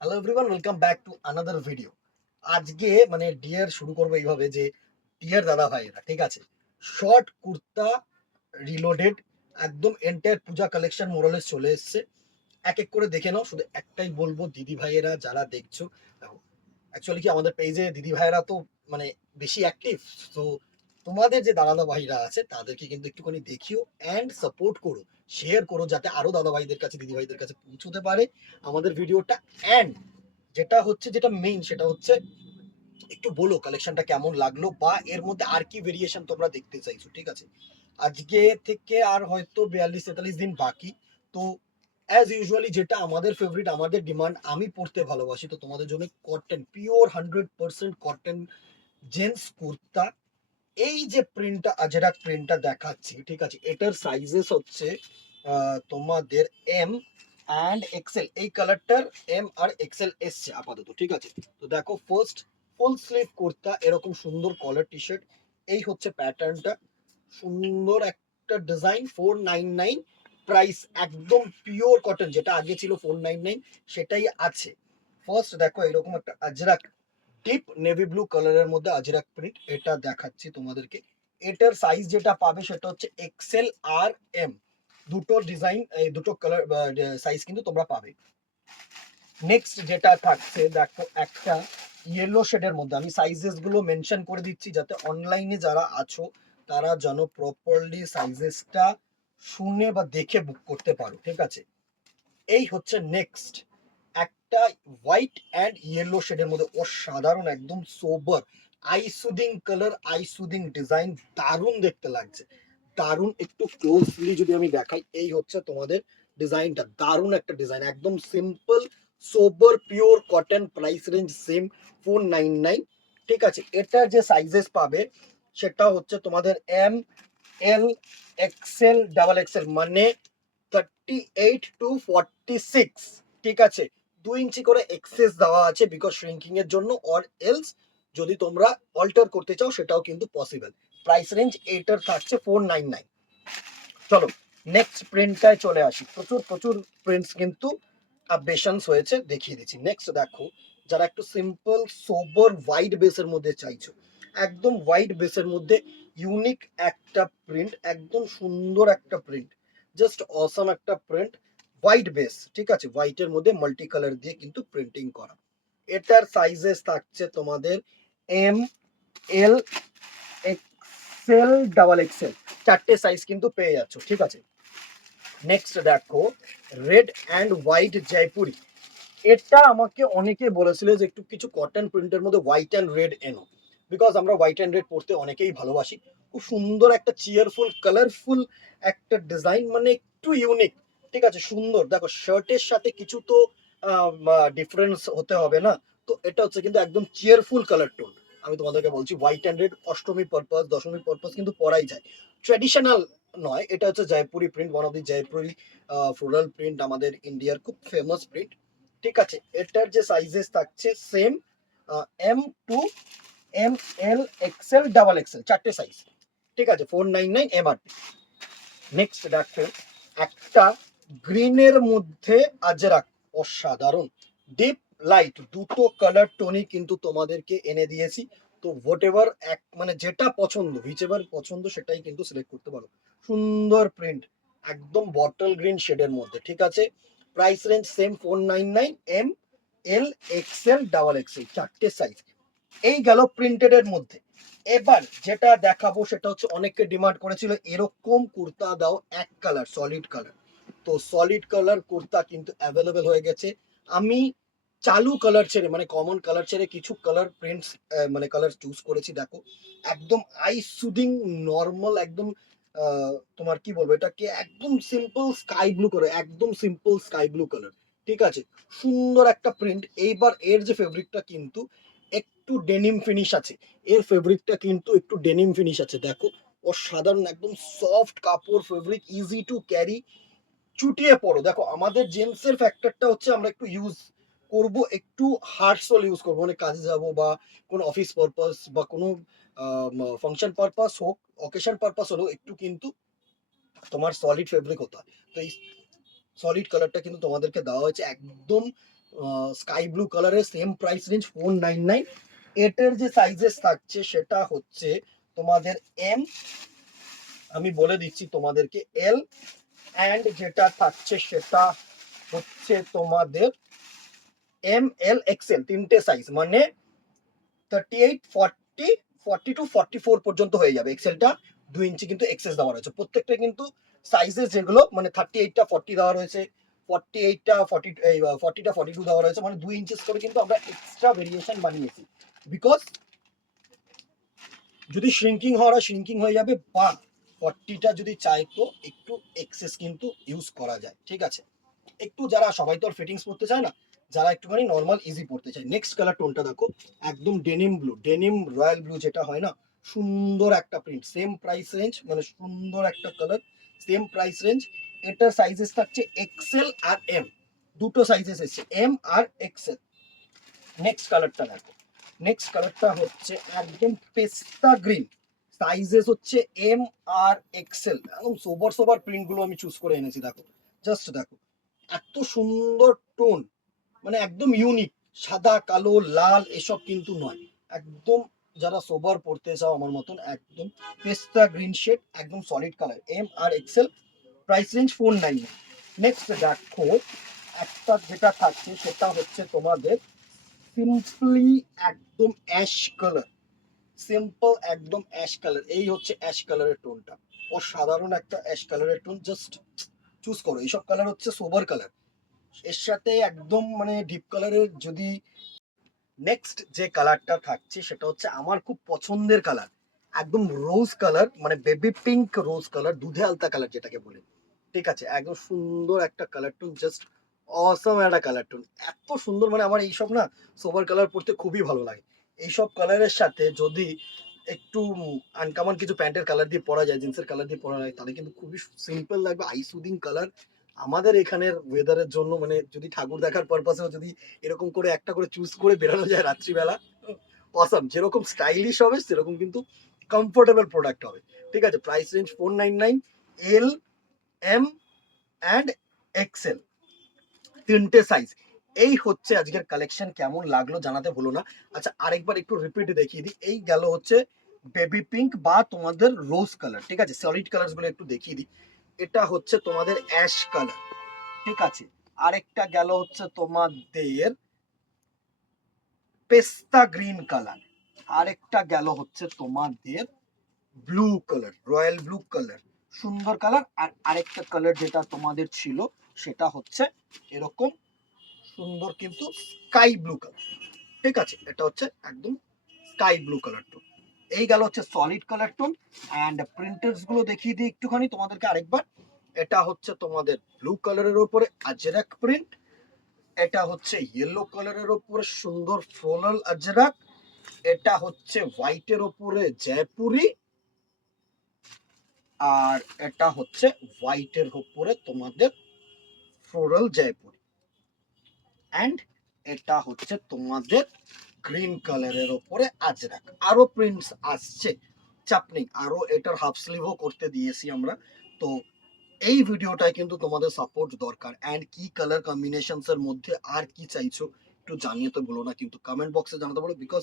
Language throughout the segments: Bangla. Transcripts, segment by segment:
Hello everyone, welcome back to another video. আজকে মানে ডিয়ার শুরু করবো এইভাবে যে ডিয়ার দাদা ভাইয়েরা, ঠিক আছে, শর্ট কুর্তা রিলোডেড একদম এন্টায়ার পূজা কালেকশন মোরালেস চলে এসছে। এক এক করে দেখে নাও। শুধু একটাই বলবো, দিদি ভাইয়েরা যারা দেখছো, দেখো অ্যাকচুয়ালি কি আমাদের পেজে দিদি ভাইয়েরা তো মানে বেশি অ্যাক্টিভ। তো তোমাদের যে দাদা ভাইরা আছে তাদেরকে কিন্তু একটুখানি দেখিও অ্যান্ড সাপোর্ট করো, শেয়ার করো, যাতে আরো দাদা ভাইদের কাছে দিদি ভাইদের কাছে পৌঁছতে পারে আমাদের ভিডিওটা। অ্যান্ড যেটা মেইন সেটা হচ্ছে একটু বলো কালেকশনটা কেমন লাগলো বা এর মধ্যে আর কি ভেরিয়েশন তোমরা দেখতে চাইছো, ঠিক আছে। আজকে থেকে আর হয়তো 42-43 দিন বাকি। তো অ্যাজ ইউজুয়ালি যেটা আমাদের ফেভারিট, আমাদের ডিমান্ড, আমি পড়তে ভালোবাসি, তো তোমাদের জন্য cotton, pure 100% cotton gents kurta. এই যে প্রিন্টটা, আজরাক প্রিন্টটা দেখাচ্ছি, ঠিক আছে, এটার সাইজেস হচ্ছে তোমাদের এম অ্যান্ড এক্সেল। এই কালারটার এম আর এক্সেল এসছে আপাতত, ঠিক আছে। তো দেখো, ফার্স্ট ফুল স্লিভ কুর্তা, এরকম সুন্দর কলার টি শার্ট। এই হচ্ছে প্যাটার্নটা, সুন্দর একটা ডিজাইন, 499 প্রাইস, একদম পিওর কটন। যেটা আগে ছিল 499 সেটাই আছে। ফার্স্ট দেখো, এরকম একটা আজরাক ডিপ নেভি ব্লু কালারের মধ্যে আজরাক প্রিন্ট, এটা দেখাচ্ছি তোমাদেরকে। এটার সাইজ যেটা পাবে সেটা হচ্ছে এক্সেল আর এম, দুটো ডিজাইন, এই দুটো কালার সাইজ কিন্তু তোমরা পাবে। নেক্সট যেটা থাকছে, দেখো একটা ইয়েলো শেডের মধ্যে, আমি সাইজেস গুলো মেনশন করে দিচ্ছি যাতে অনলাইনে যারা আছো তারা যেন প্রপারলি সাইজেসটা শুনে বা দেখে বুক করতে পারো, ঠিক আছে। এই হচ্ছে নেক্সট একটা হোয়াইট অ্যান্ড ইয়েলো শেডের মধ্যে অসাধারণ, একদম sober eye soothing colour, eye soothing design, দারুণ দেখতে লাগছে, দারুণ। একটু ক্লোজলি যদি আমি দেখাই, এই হচ্ছে তোমাদের ডিজাইনটা, দারুণ একটা ডিজাইন, একদম simple sober pure cotton, price range same 499, ঠিক আছে। এটার যে সাইজেস পাবে সেটা হচ্ছে তোমাদের এম, এল, এক্সেল, ডাবল এক্সেল, মানে 38 to 46, ঠিক আছে। 2 ইঞ্চি করে এক্সেস দেওয়া আছে বিকজ শ্রিঙ্কিং এর জন্য, অর এলস যদি তোমরা অল্টার করতে চাও সেটাও কিন্তু পসিবল। প্রাইস রেঞ্জ এইটার থাকছে 499। চলো নেক্সট প্রিন্টটায় চলে আসি। প্রচুর প্রচুর প্রিন্টস কিন্তু আপডেশনস হয়েছে, দেখিয়ে দিচ্ছি। নেক্সট দেখো, যারা একটু সিম্পল সোবার হোয়াইট বেসের মধ্যে চাইছো, একদম হোয়াইট বেসের মধ্যে ইউনিক একটা প্রিন্ট, একদম সুন্দর একটা প্রিন্ট, জাস্ট অসম একটা প্রিন্ট, হোয়াইট বেস, ঠিক আছে, হোয়াইটের মধ্যে মাল্টি কালার দিয়ে কিন্তু প্রিন্টিং করা। এটার সাইজেস থাকছে তোমাদের এম, এল, এক্সেল, ডাবল এক্সেল, চারটে সাইজ কিন্তু পেয়ে যাচ্ছ, ঠিক আছে। নেক্সট দেখো, রেড অ্যান্ড হোয়াইট জয়পুরি। এটা আমাকে অনেকে বলেছিল যে একটু কিছু কটন প্রিন্টের মধ্যে হোয়াইট অ্যান্ড রেড এনো, বিকজ আমরা হোয়াইট অ্যান্ড রেড পড়তে অনেকেই ভালোবাসি। খুব সুন্দর একটা চিয়ারফুল কালারফুল একটা ডিজাইন, মানে একটু ইউনিক, ঠিক আছে, সুন্দর। দেখো শার্টের সাথে কিছু তো ডিফারেন্স হতে হবে না, তো এটা হচ্ছে কিন্তু একদম চিয়ারফুল কালার টোন। আমি তোমাদেরকে বলছি, white and red Ashtami purpose, Dashami purpose কিন্তু পরাই যায়, ট্র্যাডিশনাল নয়। এটা হচ্ছে Jaipuri print, one of the Jaipuri floral print, আমাদের ইন্ডিয়ার খুব ফেমাস প্রিন্ট, ঠিক আছে। এটার যে সাইজেস থাকছে সেম, এম টু এম, এল, এক্সেল, ডাবল এক্সেল, চারটে সাইজ, ঠিক আছে, 499 এমআরপি। নেক্সট দেখো, একটা গ্রিনের মধ্যে আজরাক, অসাধারণ, ডিপ লাইট, দুটো কালার টোনই কিন্তু তোমাদেরকে এনে দিয়েছি। তো হোয়াট এভার এক মানে যেটা পছন্দ, হুইচ এভার পছন্দ সেটাই কিন্তু সিলেক্ট করতে পারো। সুন্দর প্রিন্ট, একদম বটল গ্রিন শেডের মধ্যে, ঠিক আছে। প্রাইস রেঞ্জ সেম 499, এম, এল, এক্সেল, ডাবল এক্সেল, চারটে সাইজ। এই গেল প্রিন্টেড এর মধ্যে। এবার যেটা দেখাবো সেটা হচ্ছে অনেকে ডিমান্ড করেছিল এরকম কুর্তা দাও এক কালার, সলিড কালার। তো সলিড কালার কুর্তা কিন্তু অ্যাভেলেবেল হয়ে গেছে। আমি চালু কালার ছেড়ে, মানে কমন কালার ছেড়ে কিছু কালার প্রিন্টস, মানে কালার চুজ করেছি। দেখো একদম আই সুদিং নর্মাল, একদম তোমার কি বলবো, এটাকে একদম সিম্পল স্কাই ব্লু করে, একদম সিম্পল স্কাই ব্লু কালার, ঠিক আছে, সুন্দর একটা প্রিন্ট। এইবার এর যে ফেব্রিকটা কিন্তু একটু ডেনিম ফিনিশ আছে, এর ফেব্রিকটা কিন্তু একটু ডেনিম ফিনিশ আছে, দেখো অসাধারণ, একদম সফট কাপড়, ফেব্রিক ইজি টু ক্যারি, চুটিয়ে পড়ো। দেখো আমাদের জেন্টসের ফ্যাক্টরটা হচ্ছে আমরা একটু ইউজ করব, একটু হার্ড সোল ইউজ করবো, মানে কাজে যাব বা কোনো অফিস পারপাস বা কোনো ফাংশন পারপাস হোক, অকেশন পারপাস হলো, একটু কিন্তু তোমার সলিড ফেব্রিক হতে হয়। তো এই সলিড কালারটা কিন্তু তোমাদেরকে দেওয়া হয়েছে, একদম স্কাই ব্লু কালারের, সেম প্রাইস রেঞ্জ 499। এটার যে সাইজেস থাকছে সেটা হচ্ছে তোমাদের এম, আমি বলে দিচ্ছি তোমাদেরকে, এল, অ্যান্ড যেটা থাকছে সেটা হচ্ছে তোমাদের এম, এল, এক্সেল, তিনটে সাইজ, মানে 38, 40, 42, 44 পর্যন্ত হয়ে যাবে। এক্সেলটা 2 ইঞ্চি কিন্তু এক্সেস দেওয়া রয়েছে প্রত্যেকটা, কিন্তু সাইজেস যেগুলো মানে 38টা 40 দেওয়া রয়েছে, 48টা 40, 40টা 42 দেওয়া রয়েছে, মানে 2 ইঞ্চি করে কিন্তু আমরা এক্সট্রা ভেরিয়েশন বানিয়েছি। বিকজ যদি শ্রিঙ্কিং হওয়ার শ্রিঙ্কিং হয়ে যাবে, বা 40টা যদি চাই তো একটু এক্সেস কিন্তু ইউজ করা যায়, ঠিক আছে। একটু যারা সবাই তো আর ফিটিংস পড়তে চায় না, যারা একটুখানি নর্মাল ইজি পড়তে চায়। নেক্সট কালার টোনটা দেখো, একদম denim blue, denim royal blue যেটা হয় না, সুন্দর একটা প্রিন্ট, সেম প্রাইস রেঞ্জ, মানে সুন্দর একটা কালার, সেম প্রাইস রেঞ্জ। এটার সাইজেস থাকছে এক্সেল আর এম, দুটো সাইজেস এসছে, এম আর এক্সেল। নেক্সট কালারটা দেখো, নেক্সট কালারটা হচ্ছে একদম পেস্তা গ্রিন, সাইজেস হচ্ছে এম আর এক্সেল। একদম সোবার সোবার প্রিন্ট গুলো আমি চুজ করে এনেছি, দেখো, জাস্ট দেখো, এত সুন্দর টোন, মানে একদম ইউনিক, সাদা কালো লাল এসব কিন্তু নয়, একদম যারা সোবার পড়তে চাও আমার মতন, একদম পেস্তা গ্রিন শেড, একদম solid colour, M R Excel, price range 499। Next দেখো, একটা যেটা থাকছে সেটা হচ্ছে তোমাদের সিম্পলি একদম অ্যাশ কালার, সিম্পল একদম অ্যাশ কালার, এই হচ্ছে অ্যাশ কালারের টোনটা, অসাধারণ একটা অ্যাশ কালারের টোন, জাস্ট চুজ করো। এইসব কালার হচ্ছে সোবার কালার, এর সাথে একদম মানে ডিপ কালারের যদি। নেক্সট যে কালারটা থাকছে সেটা হচ্ছে আমার খুব পছন্দের কালার, একদম রোজ কালার, মানে বেবি পিঙ্ক রোজ কালার, দুধে আলতা কালার যেটাকে বলে, ঠিক আছে, একদম সুন্দর একটা কালার টোন, জাস্ট অসম একটা কালার টোন, এত সুন্দর, মানে আমার এইসব না সোবার কালার পড়তে খুবই ভালো লাগে। এইসব কালারের সাথে যদি একটু আনকমন কিছু প্যান্টের কালার দিয়ে পরা যায়, জিন্সের কালার দিয়ে পরা যায়, তাহলে কিন্তু খুবই সিম্পল লাগবে, আই সুদিং কালার। আমাদের এখানের ওয়েদারের জন্য, মানে যদি ঠাকুর দেখার পারপাসেও যদি এরকম করে একটা করে চুজ করে বেরানো যায় রাত্রিবেলা, অসাম, যেরকম স্টাইলিশ হবে সেরকম কিন্তু কমফোর্টেবল প্রোডাক্ট হবে, ঠিক আছে। Price range 499, L, M and XL, তিনটে সাইজ। এই হচ্ছে আজকের কালেকশন, কেমন লাগলো জানাতে ভুলো না। আচ্ছা, আরেকবার একটু রিপিট দেখিয়ে দিই, এই গেল হচ্ছে বেবি পিঙ্ক বা তোমাদের রোজ কালার, ঠিক আছে, সলিড কালার গুলো একটু দেখিয়ে দিই। এটা হচ্ছে তোমাদের অ্যাশ কালার, ঠিক আছে। আরেকটা গেল হচ্ছে তোমাদের পেস্তা গ্রিন কালার, আরেকটা গেল হচ্ছে তোমাদের blue colour, royal blue colour, সুন্দর কালার। আর আরেকটা কালার যেটা তোমাদের ছিল সেটা হচ্ছে এরকম সুন্দর কিন্তু স্কাই ব্লু কালার, ঠিক আছে, এটা হচ্ছে একদম স্কাই ব্লু কালার টোন। এই গেল হচ্ছে solid colour tone. And printers গুলো দেখিয়ে দিই একটুখানি তোমাদেরকে আরেকবার। এটা হচ্ছে তোমাদের ব্লু কালারের উপরে আজরাক প্রিন্ট, এটা হচ্ছে ইয়েলো কালারের উপরে সুন্দর ফ্লোরাল আজরাক, এটা হচ্ছে হোয়াইটের উপরে জয়পুরি, আর এটা হচ্ছে হোয়াইটের উপরে তোমাদের ফ্লোরাল জয়পুরি, অ্যান্ড এটা হচ্ছে তোমাদের গ্রিন কালারের উপরে আজরাক। আরো প্রিন্টস আসছে, চাপ নেই, আরো এটার হাফ স্লিভও করতে দিয়েছি আমরা। তো এই ভিডিওটায় কিন্তু তোমাদের সাপোর্ট দরকার, অ্যান্ড কি কালার কম্বিনেশনস এর মধ্যে আর কি চাইছো একটু জানিয়ে তো বলো না, কিন্তু কমেন্ট বক্সে জানাতে বলো, বিকজ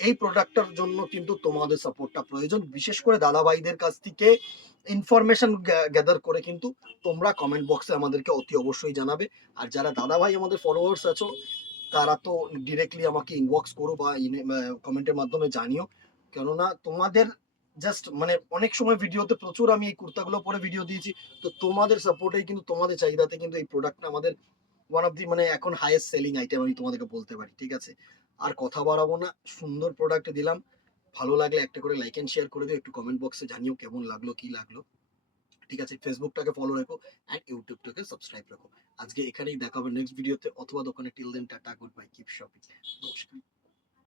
এই প্রোডাক্টটার জন্য কিন্তু তোমাদের সাপোর্টটা প্রয়োজন, বিশেষ করে দাদা ভাইদের কাছ থেকে ইনফরমেশন গ্যাদার করে কিন্তু তোমরা কমেন্ট বক্সে আমাদেরকে অতি অবশ্যই জানাবে। আর যারা দাদা ভাই আমাদের ফলোয়ার্স আছো, তারা তো ডিরেক্টলি আমাকে ইনবক্স করো বা কমেন্টের মাধ্যমে জানিও, কেননা তোমাদের জাস্ট মানে অনেক সময় ভিডিওতে প্রচুর আমি এই কুর্তাগুলো পরে ভিডিও দিয়েছি, তো তোমাদের সাপোর্টেই কিন্তু, তোমাদের চাহিদাতে কিন্তু এই প্রোডাক্টটা আমাদের ওয়ান অফ দি মানে এখন হাইয়েস্ট সেলিং আইটেম আমি তোমাদেরকে বলতে পারি, ঠিক আছে। আর কথা বাড়াবো না, সুন্দর প্রোডাক্ট দিলাম, ভালো লাগলে একটা করে লাইক এন্ড শেয়ার করে দিও, একটু কমেন্ট বক্সে জানিও কেমন লাগলো কি লাগলো, ঠিক আছে। ফেসবুকটাকে ফলো রাখো অ্যান্ড ইউটিউবটাকে সাবস্ক্রাইব রাখো। আজকে এখানেই দেখা হবে নেক্সট ভিডিওতে অথবা দোকানে, till then tata, good bye, keep shopping, নমস্কার।